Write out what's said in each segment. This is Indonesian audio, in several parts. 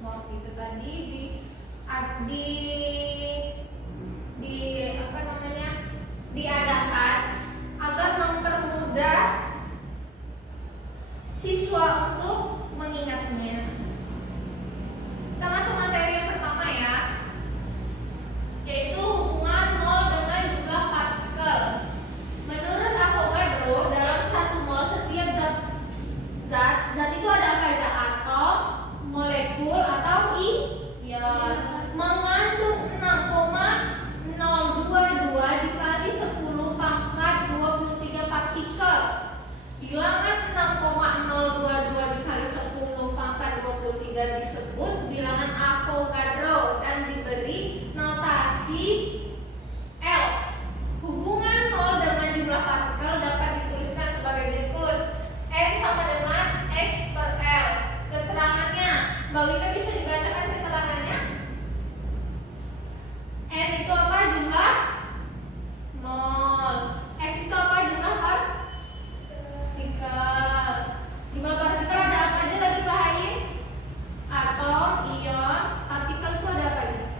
mol itu tadi diadakan agar mempermudah siswa untuk mengingatnya. Kita masuk materi yang pertama ya, yaitu hubungan mol dengan jumlah partikel. Menurut Avogadro, dalam satu mol setiap zat itu ada apa aja? Atom, molekul atau ion. Mengandung 6,022 dikali 10 pangkat 23 partikel. Bilangan 6,022 dikali 10 pangkat 23 disebut bilangan Avogadro dan diberi notasi L. Hubungan mol dengan jumlah partikel dapat dituliskan sebagai berikut. N sama dengan X per L. Keterangannya, Mbak Wina bisa dibacakan keterangannya? N itu apa? Jumlah mol. X itu apa? Jumlah partikel. Jumlah partikel ada apa aja lagi Mbak Hayin? Atom, ion. Partikel itu ada apa aja?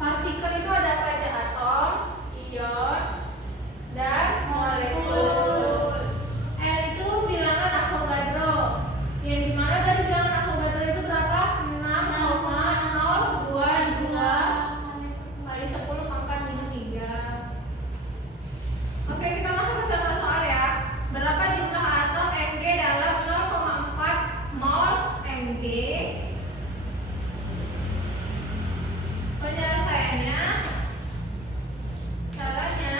Partikel itu ada apa aja? Atom, ion, dan molekul. L itu bilangan Avogadro. Yang dimana tadi bilangan Avogadro itu berapa? 6,022 kali 10 pangkat minus 3. Oke, kita masuk ke contoh soal ya. Berapa jumlah atom Mg dalam 0,4 mol Mg? Penyelesaiannya, caranya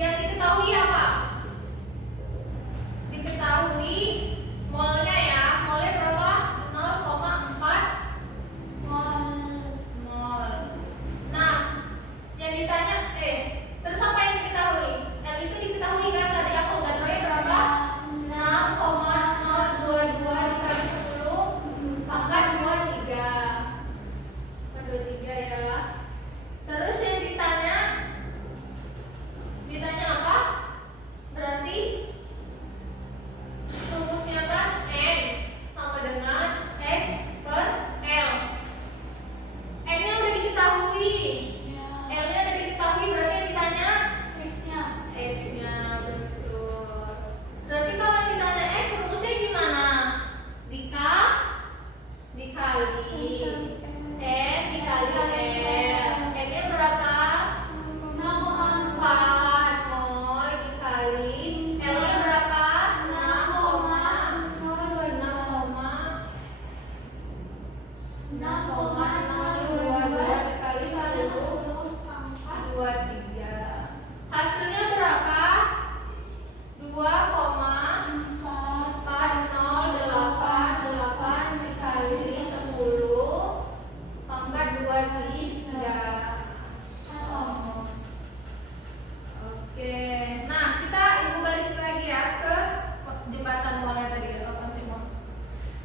yang diketahui apa? Diketahui molnya ya. Molnya berapa? 0,4 mol. Nah, yang ditanya terus apa yang diketahui? Yang itu diketahui kan tadi Avogadro-nya berapa? 6,022 dikali 10 pangkat 23. 23 ya. Terus yang ditanya apa? Berarti rumusnya kan N sama dengan X per L. N-nya udah diketahui. L-nya udah diketahui, berarti yang ditanya X-nya, betul. Berarti kalau ditanya X, rumusnya gimana? Dikali N dikali L. N-nya berapa? 4 mol dikali L-nya berapa? 6,022 dikali 10 23. Hasilnya berapa? 2,4088 dikali 10 pangkat 23. Oke, nah kita ibu balik lagi ya ke jembatan molnya tadi atau konsep mol.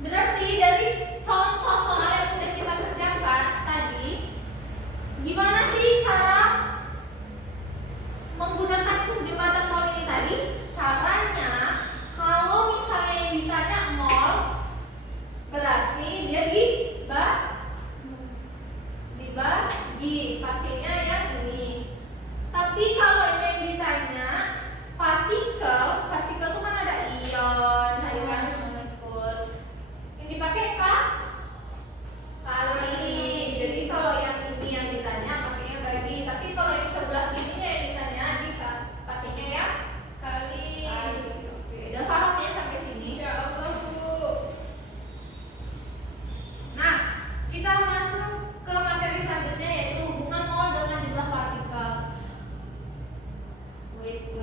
Berarti dari contoh soal yang sudah kita kerjakan tadi, gimana sih cara menggunakan jembatan mol ini tadi? Caranya, kalau misalnya yang ditanya mol, berarti dia dibagi, pakainya yang ini. Tapi kalau ini yang ditanya partikel itu kan ada ion, ada molekul. Yang dipakai kali. Jadi kalau yang ini yang ditanya pakainya bagi. Tapi kalau yang sebelah sininya yang ditanya pakainya ya kali. Oke, udah paham ya sampai sini? Insyaallah Bu. Nah, kita masuk ke materi selanjutnya yaitu hubungan mol dengan jumlah partikel. Wait.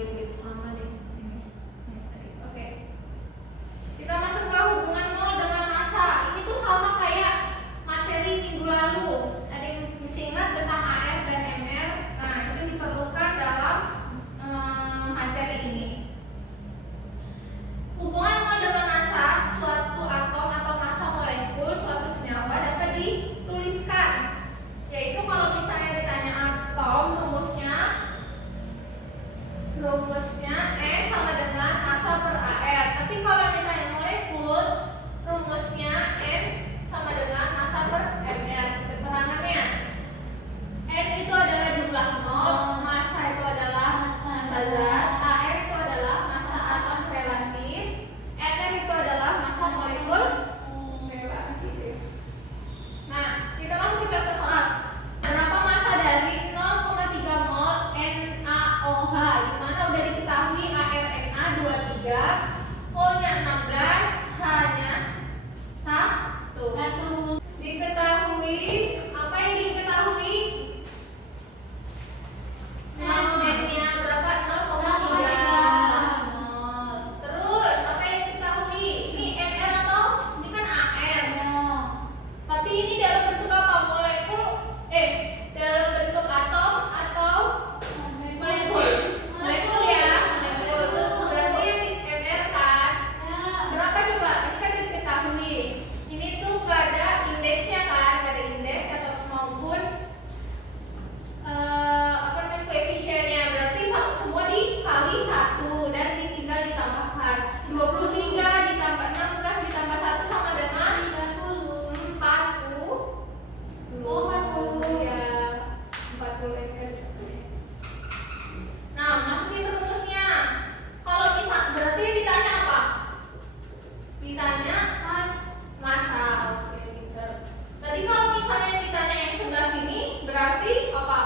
Berarti apa?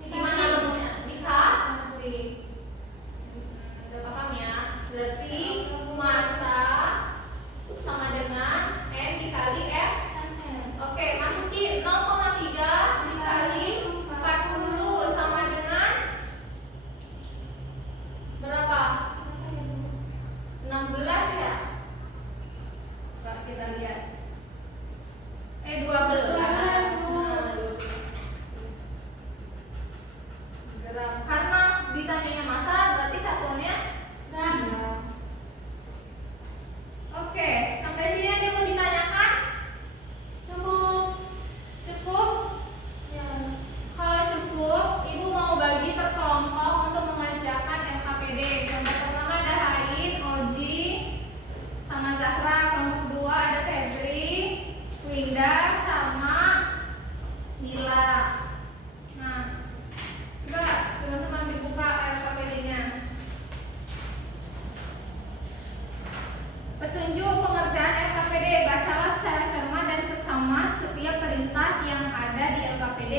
Gimana rumusnya? Dikali. Udah paham ya? Berarti massa sama dengan N dikali F. Oke, masukin 0,3 dikali 40 sama dengan berapa? 16 ya? Coba kita lihat. 12. Gram. Karena ditanyanya massa berarti satuannya gram. Oke, sampai sini ada yang mau ditanyakan? Cukup? Ya. Kalau cukup, Ibu mau bagi per kelompok untuk mengerjakan LKPD. Kelompok pertama ada Hain, Oji, sama Zahra. Kelompok kedua ada Febri, Winda, sama Mila. Nah, coba teman-teman dibuka LKPD-nya. Petunjuk pengerjaan LKPD. Bacalah secara cermat dan seksama setiap perintah yang ada di LKPD.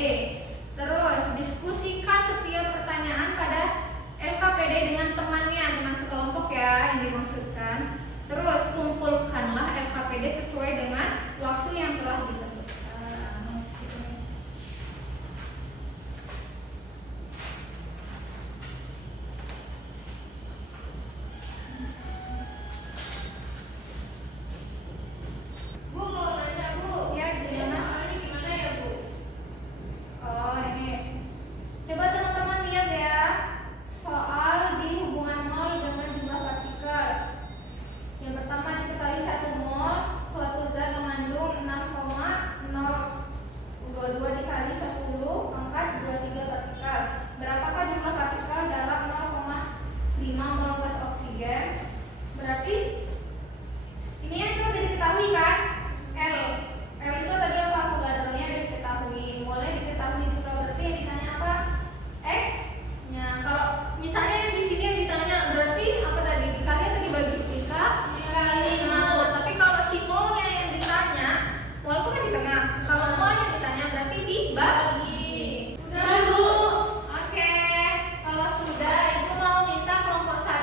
Terus diskusikan setiap pertanyaan pada LKPD dengan temannya, teman sekelompok ya yang dimaksudkan. Terus kumpulkanlah LKPD sesuai dengan waktu yang telah ditentukan. Bu mau nanya Bu, ya gimana? Soalnya gimana ya Bu? Oh ini, coba teman-teman lihat ya soal di hubungan mol dengan jumlah partikel. Yang pertama diketahui 1 mol suatu zat mengandung 6,022 dikali 10 pangkat 23 partikel. Berapakah jumlah partikel dalam 0,5 mol gas oksigen? Berarti ini yang sudah diketahui kan? L itu tadi apa? Avogadro-nya udah diketahui, molnya diketahui juga. Berarti yang ditanya apa? X nya. Kalau misalnya yang di sini yang ditanya berarti apa tadi? Dikali atau dibagi? Dikali. Nah, tapi kalau si molnya yang ditanya, mol itu kan di tengah. Kalau mol yang ditanya berarti dibagi. Sudah Bu? Oke. Kalau sudah, Ibu mau minta kelompok 1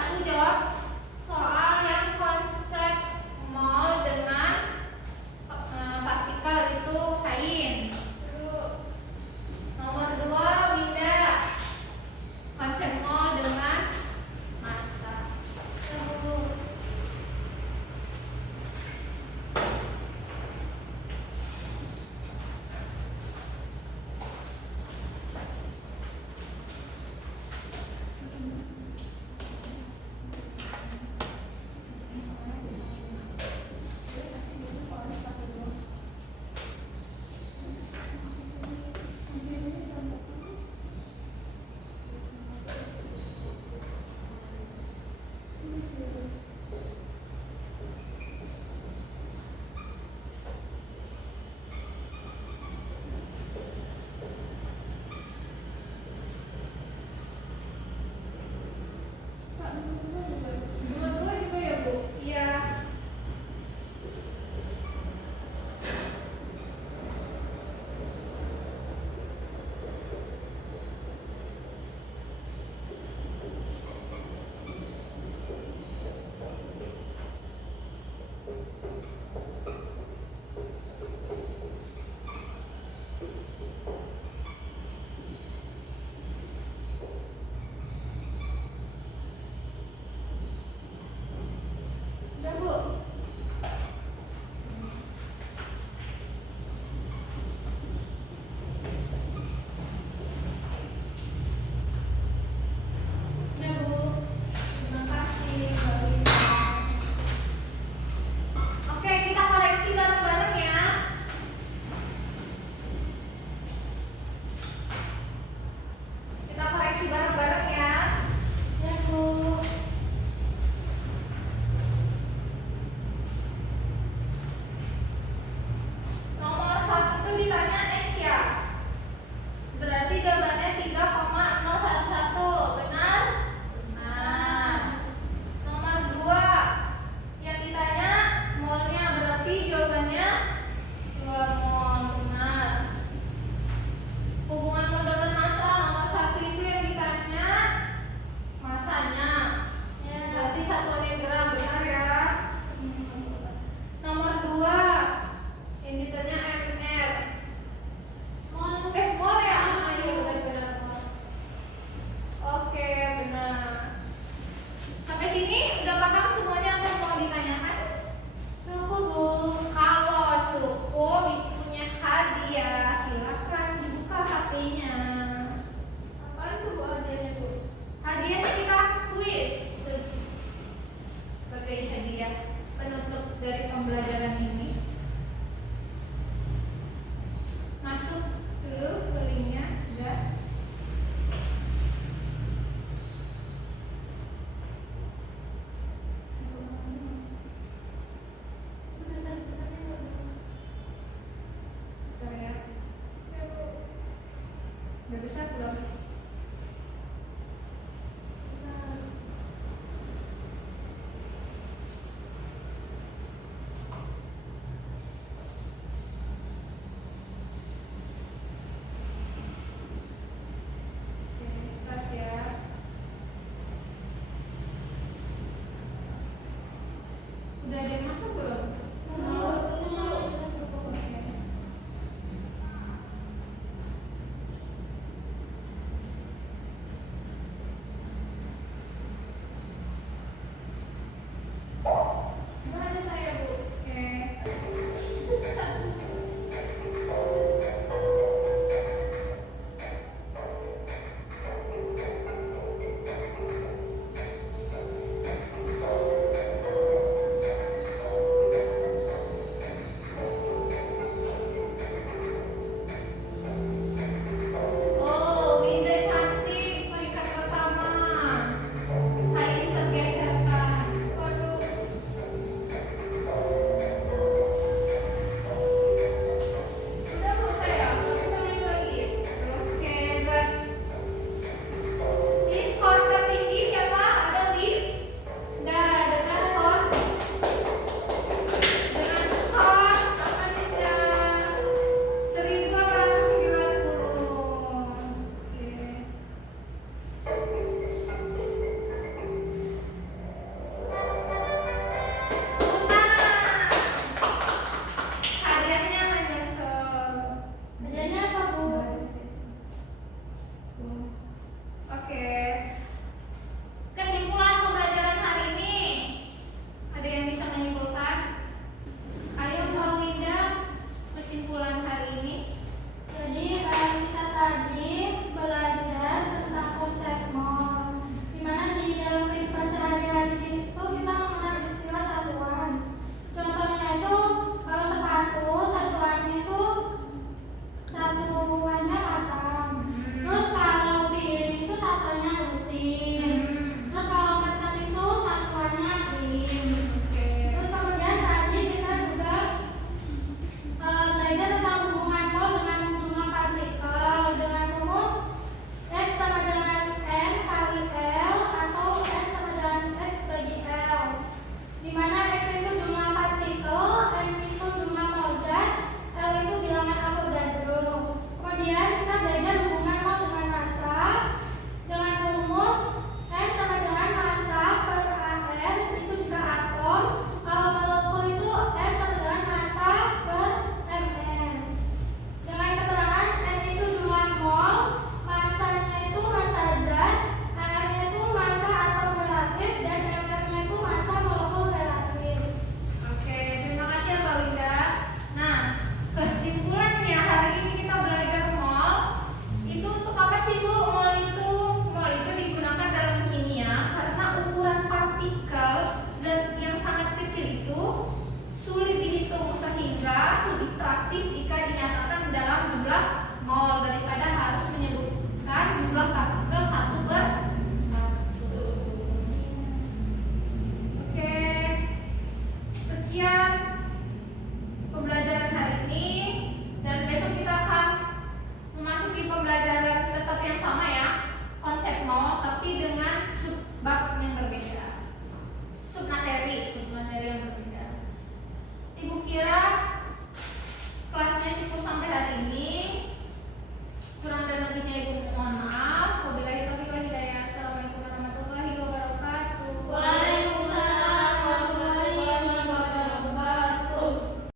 Lebih besar berapa?